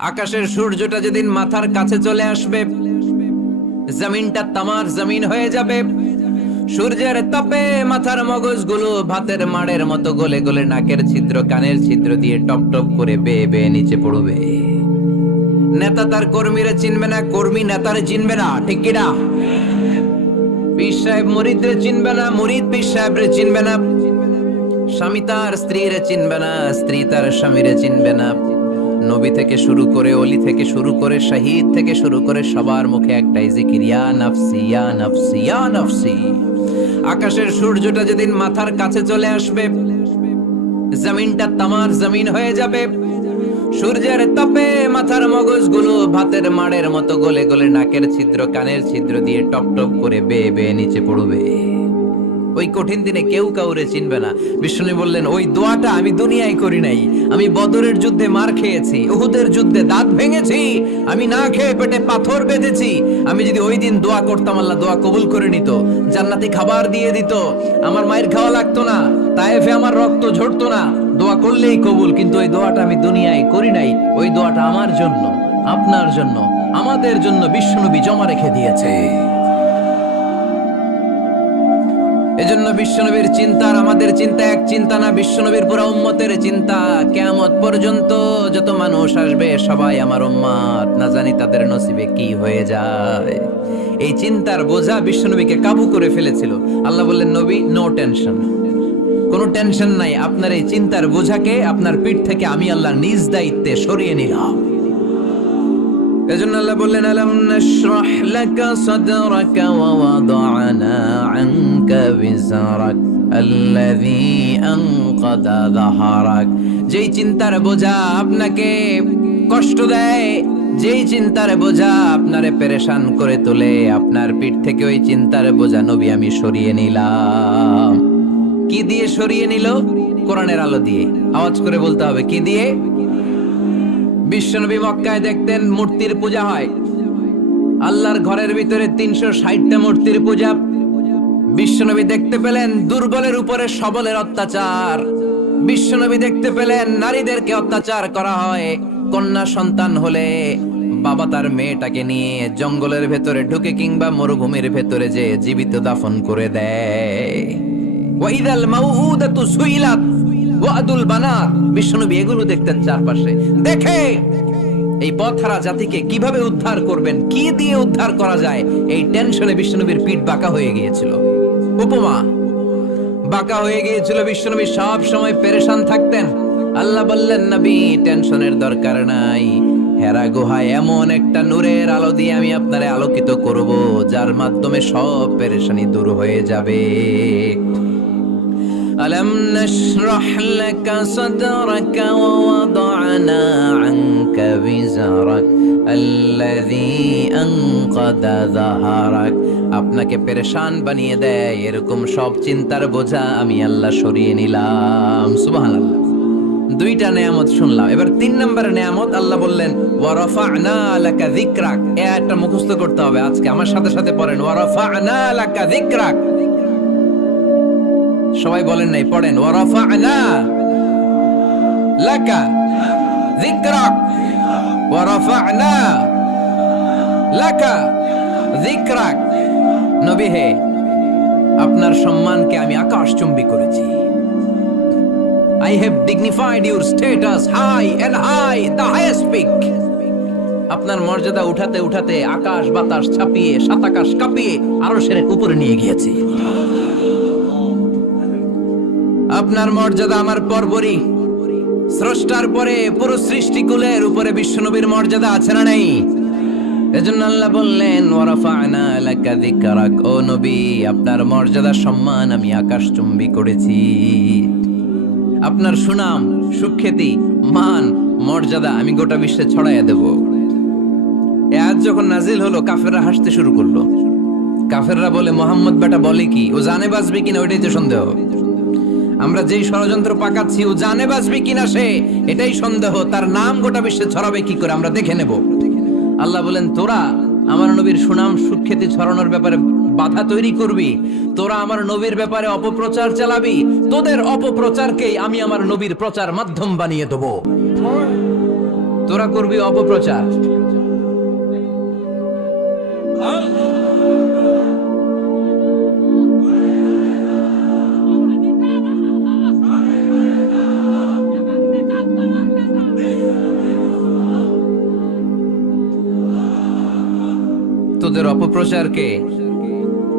আকাশের সূর্যটা যেদিন মাথার কাছে চলে আসবে, জমিনটা তামার জমিন হয়ে যাবে। সূর্যের তাপে মাথার মগজগুলো ভাতের মাড়ের মতো গলে গলে নাকের ছিদ্র কানের ছিদ্র দিয়ে টপ টপ করে বেয়ে বেয়ে নিচে পড়বে। নেতা তার কর্মীরা চিনবে না, কর্মী নেতারে চিনবে না, ঠিক কিনা? পীর সাহেব মুরিদরে চিনবে না, মুরিদ পীর সাহেবরে চিনবে না। স্বামী তার স্ত্রীরে চিনবে না, স্ত্রী তার স্বামীরে চিনবে না। নবী থেকে শুরু করে, অলি থেকে শুরু করে, শহীদ থেকে শুরু করে সবার মুখে একটাই জিকির, ইয়া নাফসি ইয়া নাফসি ইয়া নাফসি। আকাশের সূর্যটা যেদিন মাথার কাছে চলে আসবে, জমিনটা তামার জমিন হয়ে যাবে। সূর্যের তাপে মাথার মগজগুলো ভাতের মাড়ের মতো গলে গলে নাকের ছিদ্র কানের ছিদ্র দিয়ে টপ টপ করে বেয়ে বেয়ে নিচে পড়বে। ওই কঠিন দিনে কেউ কাউরে চিনবে না। বিষ্ণু বললেন, ওই দোয়াটা আমি দুনিয়ায় করি নাই। আমি বদরের যুদ্ধে মার খেয়েছি, উহুদের যুদ্ধে দাঁত ভেঙেছি, আমি না খেয়ে পেটে পাথর বেঁধেছি। আমি যদি ওই দিন দোয়া করতাম, আল্লাহ দোয়া কবুল করে নিত, জান্নাতি খাবার দিয়ে দিত, আমার মায়ের খাওয়া লাগতো না, তায়েফে আমার রক্ত ঝরতো না, দোয়া করলেই কবুল। কিন্তু ওই দোয়াটা আমি দুনিয়ায় করি নাই। ওই দোয়াটা আমার জন্য, আপনার জন্য, আমাদের জন্য বিশ্বনবী জমা রেখে দিয়েছে। এজন্য বিশ্বনবীর চিন্তা আর আমাদের চিন্তা এক চিন্তা না। বিশ্বনবীর পুরা উম্মতের চিন্তা, কিয়ামত পর্যন্ত যত মানুষ আসবে সবাই আমার উম্মত, না জানি তাদের নসিবে কি হয়ে যায়। এই চিন্তার বোঝা বিশ্বনবীকে কাবু করে ফেলেছিল। আল্লাহ বললেন, নবী নো টেনশন, কোনো টেনশন নাই। আপনার এই চিন্তার বোঝাকে আপনার পিঠ থেকে আমি আল্লাহ নিজ দায়িত্বে সরিয়ে নিলাম। এজন্য আল্লাহ বললেন, আলাম নাশরাহ লাকা সাদরাকা ওয়া ওয়াদা'না আনকা বিজরাক আল্লাযী আনকাদা যাহরাক। যেই চিন্তার বোঝা আপনাকে কষ্ট দেয়, যেই চিন্তার বোঝা আপনারে পেরেশান করে তোলে, আপনার পিঠ থেকে ওই চিন্তার বোঝা নবী আমি সরিয়ে নিলাম। কি দিয়ে সরিয়ে নিল? কোরআনের আলো দিয়ে। আওয়াজ করে বলতে হবে, কি দিয়ে? বিশ্বনবী মক্কায় দেখতেন মূর্তির পূজা হয়। আল্লাহর ঘরের ভিতরে 360টা মূর্তির পূজা। বিশ্বনবী দেখতে পেলেন দুর্বলের উপরে সবলের অত্যাচার। বিশ্বনবী দেখতে পেলেন নারীদেরকে অত্যাচার করা হয়। কন্যা সন্তান হলে বাবা তার মেয়েটাকে নিয়ে জঙ্গলের ভেতরে ঢুকে কিংবা মরুভূমির ভেতরে যে জীবিত দাফন করে দেয়। ওয়াইদাল মাউউদাতু সুইলাত ওয়াদুল বানাত। বিশ্বনবী এগুলো দেখতেন চারপাশে। দেখে এই পথহারা জাতিকে কিভাবে উদ্ধার করবেন, কি দিয়ে উদ্ধার করা যায়, এই টেনশনে বিশ্বনবীর পিঠ বাঁকা হয়ে গিয়েছিল। উপমা বাঁকা হয়ে গিয়েছিল। বিশ্বনবী সব সময় পেরেশান থাকতেন। আল্লাহ বললেন, নবী টেনশনের দরকার নাই। হেরা গুহায় এমন একটা নূরের আলো দিয়ে আমি আপনারে আলোকিত করব, যার মাধ্যমে সব পেরেশানি দূর হয়ে যাবে। ألم نشرح لك صدرك ووضعنا عنك وزرك الذي أنقض ظهرك। আপনাকে পেরেশান বানিয়ে দেয় এরকম সব চিন্তার বোঝা আমি আল্লাহ সরিয়ে নিলাম। সুবহানাল্লাহ। দুইটা নেয়ামত শুনলাম। এবার 3 নম্বরের নেয়ামত আল্লাহ বললেন, ওয়া রাফা'না লাকা যিকরাক। এটা মুখস্থ করতে হবে আজকে, আমার সাথে সাথে পড়েন, ওয়া রাফা'না লাকা যিকরাক। সবাই বলেন নাই, পড়েন, ওয়া রাফা'না লাকা যিকরাক ওয়া রাফা'না লাকা যিকরাক। নবী হে, আপনার সম্মানকে আমি আকাশচুম্বী করেছি। I have dignified your status high and high, the highest peak. আপনার মর্যাদা উঠাতে উঠাতে আকাশ বাতাস ছাপিয়ে, সাতাকাশ কাঁপিয়ে আরশের উপরে নিয়ে গিয়েছি। আপনার মর্যাদা আমার পরপরই। স্রষ্টার পরে পুরো সৃষ্টিকুলের উপরে বিশ্বনবীর মর্যাদা আছে না নাই? এজন্য আল্লাহ বললেন, ওয়া রাফা'না লাকা যিকরাক। ও নবী, আপনার মর্যাদা সম্মান আমি আকাশচুম্বী করেছি। আপনার সুনাম, সুখ্যাতি, মান, মর্যাদা আমি গোটা বিশ্বে ছড়াইয়া দেব। এ আজ যখন নাজিল হলো, কাফেররা হাসতে শুরু করলো। কাফেররা বলে, মোহাম্মদ বেটা বলে কি, ও জানে বাঁচবে কিনা ওইটাই তো সন্দেহ। আমরা যেই ষড়যন্ত্র পাকাচ্ছি, ও জানে বাঁচবে কিনা সে, এটাই সন্দেহ। তার নাম গোটা বিশ্বে ছড়াবে কি করে আমরা দেখে নেব। আল্লাহ বলেন, তোরা আমার নবীর সুনাম সুখ্যাতি ছড়ানোর ব্যাপারে বাধা তৈরি করবি, তোরা আমার নবীর ব্যাপারে অপপ্রচার চালাবি, তোদের অপপ্রচারকেই আমি আমার নবীর প্রচার মাধ্যম বানিয়ে দেব। তোরা করবি অপপ্রচার। তোদের অপপ্রচারকে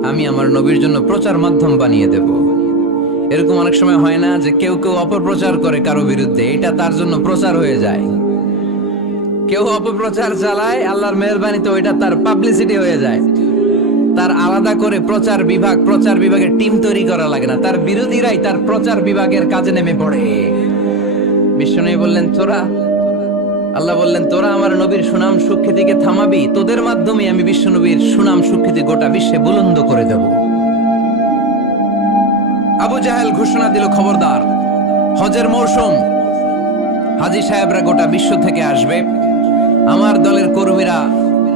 আমি আমার নবীর জন্য প্রচার মাধ্যম বানিয়ে দেব। এরকম অনেক সময় হয় না যে কেউ কেউ অপপ্রচার করে কারো বিরুদ্ধে, এটা তার জন্য প্রচার হয়ে যায়। কেউ অপপ্রচার চালায়, আল্লাহর মেহেরবানিতে ওইটা তার পাবলিসিটি হয়ে যায়। তার আলাদা করে প্রচার বিভাগের টিম তৈরি করা লাগে না, তার বিরোধীরাই তার প্রচার বিভাগের কাজে নেমে পড়ে। বিশ্বনবী বললেন আল্লাহ বললেন তোরা আমার নবীর সুনাম সুখ্যাতিকে থামাবি, তোদের মাধ্যমে আমি বিশ্বনবীর সুনাম সুখ্যাতি গোটা বিশ্বে বুলন্দ করে দেব। আবু জাহেল ঘোষণা দিল, খবরদার, হজের মৌসুম, হাজী সাহেবরা গোটা বিশ্ব থেকে আসবে। আমার দলের কর্মীরা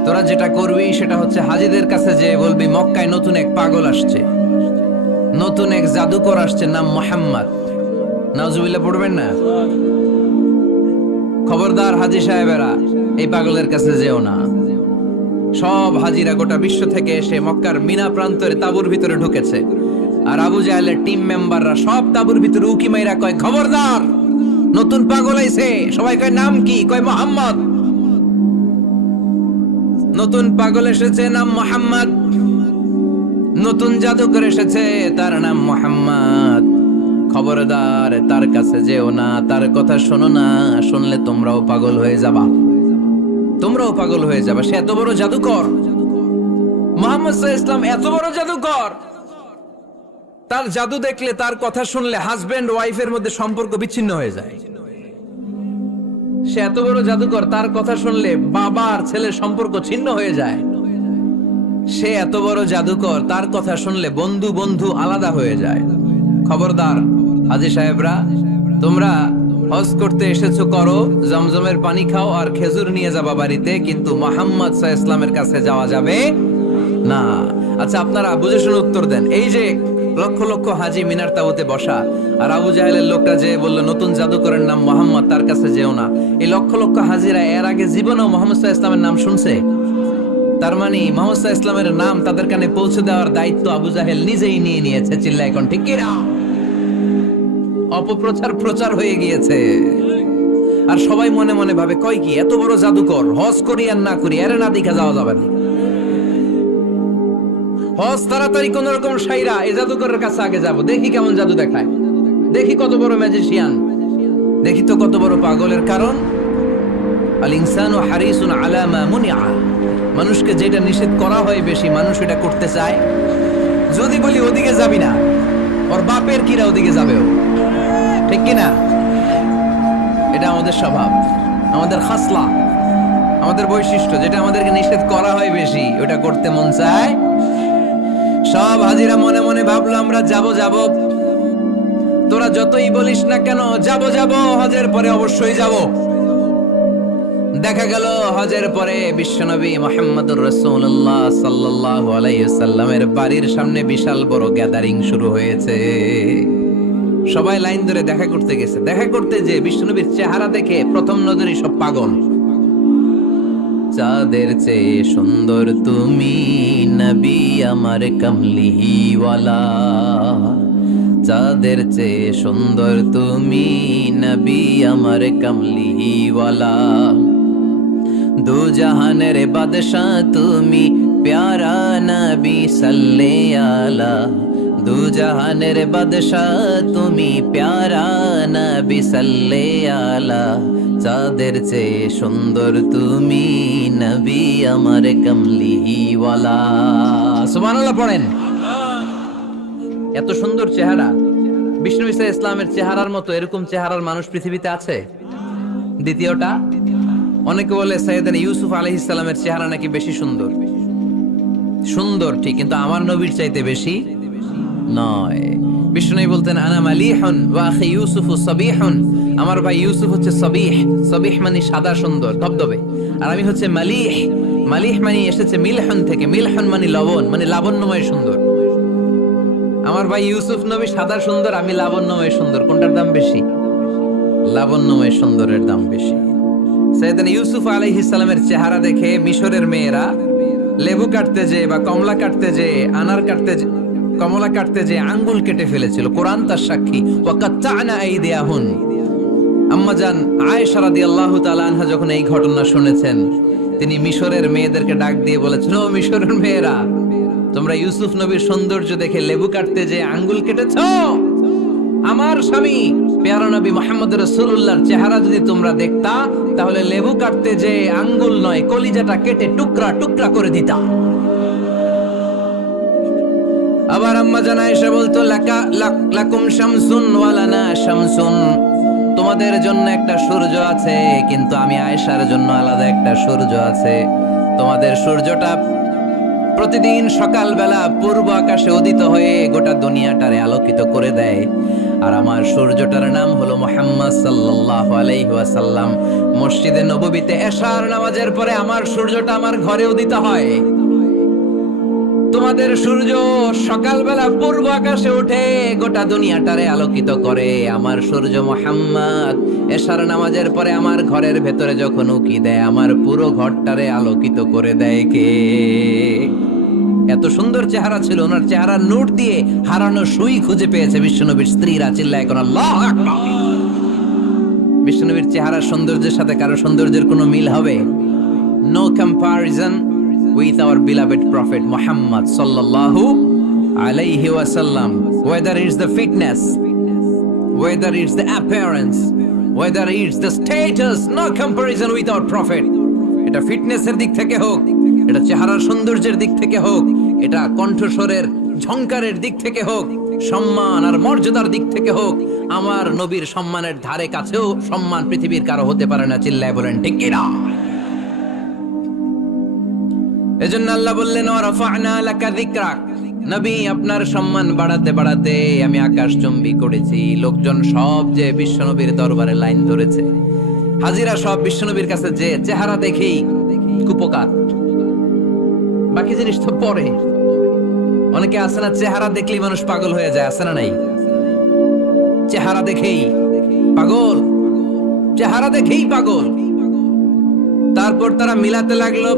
তোরা যেটা করবি সেটা হচ্ছে হাজীদের কাছে যে বলবি মক্কায় নতুন এক পাগল আসছে, নতুন এক জাদুকর আসছে, নাম মুহাম্মদ। নাউজুবিল্লাহ পড়বেন না? খবরদার হাজী সাহেবেরা, এই পাগলের কাছে যেও না। সব হাজীরা গোটা বিশ্ব থেকে এসে মক্কার মিনা প্রান্তরে তাঁবুর ভিতরে ঢুকেছে। আর আবু জাহেলের টিম মেম্বাররা সব তাঁবুর ভিতরে উকি মাইরা কয়, খবরদার, নতুন পাগল আইছে। সবাই কয় নাম কি? কয় মুহাম্মদ। নতুন পাগল এসেছে, নাম মুহাম্মদ। নতুন জাদুকর এসেছে, তার নাম মুহাম্মদ। খবরদার, তার কাছে যেও না, তার কথা শোনো না, শুনলে তোমরাও পাগল হয়ে যাবা, তোমরাও পাগল হয়ে যাবা। সে এত বড় জাদুকর, মুহাম্মদ সাল্লাল্লাহু আলাইহি ওয়াসাল্লাম এত বড় জাদুকর। তার জাদু দেখলে, তার কথা শুনলে হাজবেন্ড ওয়াইফের মধ্যে সম্পর্ক বিচ্ছিন্ন হয়ে যায়। সে এত বড় জাদুকর, তার কথা শুনলে বাবা আর ছেলের সম্পর্ক ছিন্ন হয়ে যায়। সে এত বড় জাদুকর, তার কথা শুনলে বন্ধু বন্ধু আলাদা হয়ে যায়। খবরদার হাজী সাহেবরা, তোমরা হজ করতে এসেছো, করো, জমজমের পানি খাও আর খেজুর নিয়ে যাবা বাড়িতে, কিন্তু মুহাম্মদ সাল্লাল্লাহু আলাইহি ওয়াসাল্লামের কাছে যাওয়া যাবে না। আচ্ছা, আপনারা বুঝে শুনে উত্তর দেন। এই যে লক্ষ লক্ষ হাজী মিনার তাবুতে বসা, আর আবু জাহেলের লোকটা যে বললো নতুন জাদুকরের নাম মুহাম্মদ, তার কাছে যেও না, এই লক্ষ লক্ষ হাজীরা এর আগে জীবনেও মুহাম্মদ সাল্লাল্লাহু আলাইহি ওয়াসাল্লামের নাম শুনছে? তার মানে মুহাম্মদ সাল্লাল্লাহু আলাইহি ওয়াসাল্লামের নাম তাদের কানে পৌঁছে দেওয়ার দায়িত্ব আবু জাহেল নিজেই নিয়ে নিয়েছে। চিল্লায় এখন ঠিক কি না? অপপ্রচার হয়ে গিয়েছে। আর সবাই মনে মনে ভাবে, কয় কি, এত বড় জাদুকর, হজ করি আর না করি এর না দেখা যাওয়া যাবে না। হজ তাড়াতাড়ি কোন রকম সাইরা এই জাদুকরের কাছে আগে যাব, দেখি কেমন জাদু দেখায়, দেখি কত বড় ম্যাজিশিয়ান, দেখি তো কত বড় পাগলের। কারণ আল ইনসানু হারিসুন আলা মা মুনিআ, মানুষকে যেটা নিষেধ করা হয় বেশি মানুষ এটা করতে চায়। যদি বলি ওদিকে যাবি না, ওর বাপের কিরা ওদিকে যাবে, ঠিক কিনা? এটা আমাদের স্বভাব, আমাদের খাসলা, আমাদের বৈশিষ্ট্য। যেটা আমাদেরকে নিষেধ করা হয় বেশি ওটা করতে মন চায়। সব হাজিরা মনে মনে ভাবলো আমরা যাব। তোরা যতই বলিস না কেন, যাব, হজের পরে অবশ্যই যাব। দেখা গেল হজের পরে বিশ্বনবী মুহাম্মদুর রাসূলুল্লাহ সাল্লাল্লাহু আলাইহি ওয়াসাল্লামের বাড়ির সামনে বিশাল বড় গ্যাদারিং শুরু হয়েছে। সবাই লাইন ধরে দেখা করতে গেছে। দেখা করতে যে বিশ্বনবীর চেহারা দেখে প্রথম নজরেই সব পাগল। চাঁদের চেয়ে সুন্দর তুমি নবী আমার কামলিওয়ালা, চাঁদের চেয়ে সুন্দর তুমি নবী আমার কামলিওয়ালা, দু জাহানের বাদশাহ তুমি প্যারা নবী সাল্লে আলা, দু জাহানের বাদশাহ তুমি প্যারা নবী সাল্লে আলা, চাঁদের চেয়ে সুন্দর তুমি নবী আমার কামলিওয়ালা। সুবহানাল্লাহ পড়েন। এত সুন্দর চেহারা, বিষ্ণু ঈসা ইসলামের চেহারার মতো এরকম চেহারার মানুষ পৃথিবীতে আছে? দ্বিতীয়টা, অনেকে বলে সাইয়েদনা ইউসুফ আলাইহিস সালামের চেহারা নাকি বেশি সুন্দর। সুন্দর ঠিক, কিন্তু আমার নবীর চাইতে বেশি নয়। বিষ্ণু বলতেন আনা মালিহুন ওয়া আখি ইউসুফু সাবিহুন, আমার ভাই ইউসুফ হচ্ছে সাবিহ, সাবিহ মানে সাদা সুন্দর ধবধবে, আর আমি হচ্ছে মালিহ, মালিহ মানে এসেছে মিলহুন থেকে, মিলহুন মানে লবণ, মানে লাবণ্যময় সুন্দর। আমার ভাই ইউসুফ নবী সাদা সুন্দর, আমি লাবণ্যময় সুন্দর। কোনটার দাম বেশি? লাবণ্যময় সুন্দরের দাম বেশি। সাইয়েদনা ইউসুফ আলাইহিস সালামের চেহারা দেখে মিশরের মেয়েরা লেবু কাটতে যে বা কমলা কাটতে যে আনার কাটতে যে কমলা কাটতে যে আঙ্গুল কেটে ফেলেছিল। কোরআন তার সাক্ষী। ওয়া কাত্তা'না আইদিয়াহুন। আম্মাজান আয়েশা রাদিয়াল্লাহু তাআলা আনহা যখন এই ঘটনা শুনেছেন, তিনি মিশরের মেয়েদেরকে ডাক দিয়ে বলেছেন, ও মিশরের মেয়েরা, তোমরা ইউসুফ নবীর সৌন্দর্য দেখে লেবু কাটতে যে আঙ্গুল কেটেছো, আমার স্বামী পেয়ারা নবী মুহাম্মদ রাসূলুল্লাহর চেহারা যদি তোমরা দেখতা, তাহলে লেবু কাটতে যে আঙ্গুল নয়, কলিজাটা কেটে টুকরা টুকরা করে দিতা। আবার আম্মা জান আয়েশা বলতো, লাকুম শামসুন ওয়া লানা শামসুন, তোমাদের জন্য একটা সূর্য আছে, কিন্তু আমি আয়েশার জন্য আলাদা একটা সূর্য আছে। তোমাদের সূর্যটা প্রতিদিন সকালবেলা পূর্ব আকাশে উদিত হয়ে গোটা দুনিয়াটারে আলোকিত করে দেয়, আর আমার সূর্যটার নাম হলো মুহাম্মদ সাল্লাল্লাহু আলাইহি ওয়াসাল্লাম। মসজিদে নববীতে এশার নামাজের পরে আমার সূর্যটা আমার ঘরে উদিত হয়। তোমাদের সূর্য সকালবেলা পূর্ব আকাশে উঠে গোটা দুনিয়াটারে আলোকিত করে, আমার সূর্য মুহাম্মদ এশার নামাজের পরে আমার ঘরের ভেতরে যখন উকি দেয়, আমার পুরো ঘরটারে আলোকিত করে দেয় কে? এত সুন্দর চেহারা ছিল, ওনার চেহারার নূর দিয়ে হারানো সুই খুঁজে পেয়েছে বিশ্বনবীর স্ত্রীরা। চিল্লায় কোন আল্লাহু আকবার। বিশ্বনবীর চেহারার সৌন্দর্যের সাথে কারো সৌন্দর্যের কোনো মিল হবে? No comparison with our beloved prophet Muhammad sallallahu alayhi wasallam. Whether it's the fitness, whether it's the appearance, whether it's the status, no comparison with our prophet. এটা ফিটনেসের দিক থেকে হোক, এটা চেহারার সৌন্দর্যের দিক থেকে হোক, এটা কণ্ঠস্বরের ঝংকারের দিক থেকে হোক, সম্মান আর মর্যাদার দিক থেকে হোক, আমার নবীর সম্মানের ধারে কাছেও সম্মান পৃথিবীর কারো হতে পারে না। চিল্লায় বলেন ঠিক কিনা? এজন্য আল্লাহ বললেন, ওয়া রাফা'না লাকা যিকরাক, নবী আপনার সম্মান বাড়াতে বাড়াতে আমি আকাশচুম্বী করেছি। লোকজন সব যে বিশ্বনবীর দরবারে লাইন ধরেছে, হাজিরা সব বিশ্বনবীর কাছে যে চেহারা দেখেই কুপকার, বাকি জিনিস তো পরে। অনেকে আছে না, চেহারা দেখলেই মানুষ পাগল হয়ে যায়, আছে না নাই? চেহারা দেখেই পাগল, চেহারা দেখেই পাগল। তারপর তারা মিলাতে লাগলো।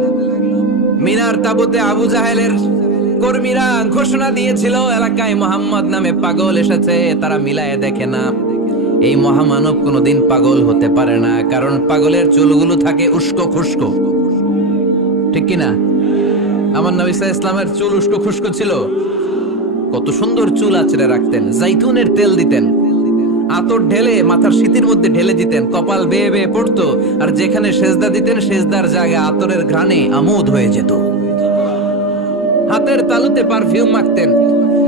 মিনার তাবুতে আবু জাহেলের কর্মীরা ঘোষণা দিয়েছিল, এলাকায় মোহাম্মদ নামে পাগল এসেছে। তারা মিলায়ে দেখে না, এই মহামানব কোনোদিন পাগল হতে পারে না, কারণ পাগলের চুলগুলো থাকে উস্কো খুস্কো, ঠিক কিনা? আমার নবী সাল্লাল্লাহু আলাইহি ওয়াসাল্লামের চুল উস্কো খুস্কো ছিল। কত সুন্দর চুল আঁচড়ে রাখতেন, জাইতুনের তেল দিতেন, আতর ঢেলে মাথার শীতের মধ্যে ঢেলে দিতেন, কপাল বেয়ে বেয়ে পড়তো, আর যেখানে সেজদা দিতেন সেজদার জায়গায় আতরের ঘ্রাণে আমোদ হয়ে যেত। হাতের তালুতে পারফিউম মাখতেন,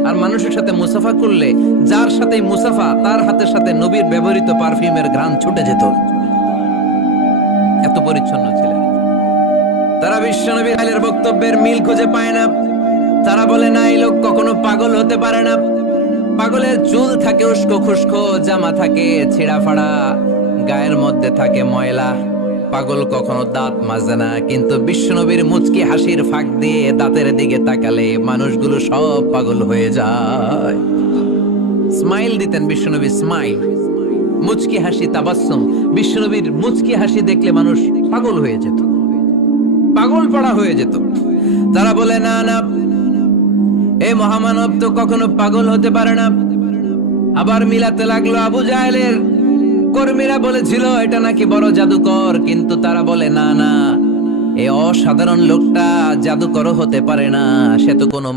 আর মানুষের সাথে মুসাফা করলে যার সাথে মুসাফা তার হাতের সাথে নবীর ব্যবহৃত পারফিউমের ঘ্রাণ ছুটে যেত। এত পরিচ্ছন্ন ছিলেন তারা। বিশ্বনবীর আলের বক্তব্যের মিল খুঁজে পায় না। তারা বলে, না, এই লোক কখনো পাগল হতে পারে না। পাগলের চুল থাকে উস্কো খুস্কো, জামা থাকে ছেঁড়া ফাড়া, গায়ের মধ্যে থাকে ময়লা। পাগল কখনো দাঁত মাজে না, কিন্তু বিশ্বনবীর মুচকি হাসির ফাঁক দিয়ে দাঁতের দিকে তাকালে মানুষগুলো সব পাগল হয়ে যায়। স্মাইল দিতেন বিশ্বনবী, স্মাইল, মুচকি হাসি, তাবাসসুম। বিশ্বনবীর মুচকি হাসি দেখলে মানুষ পাগল হয়ে যেত, পাগল পড়া হয়ে যেত। তারা বলে, না না, এই মহামানব তো কখনো পাগল হতে পারে না। আবার মিলাতে লাগলো। আবু জাহেলের কর্মীরা বলেছিল এটা নাকি বড় জাদুকর, কিন্তু তারা বলে, না না, এই অসাধারণ লোকটা জাদুকরও হতে পারে না, সে তো কোনো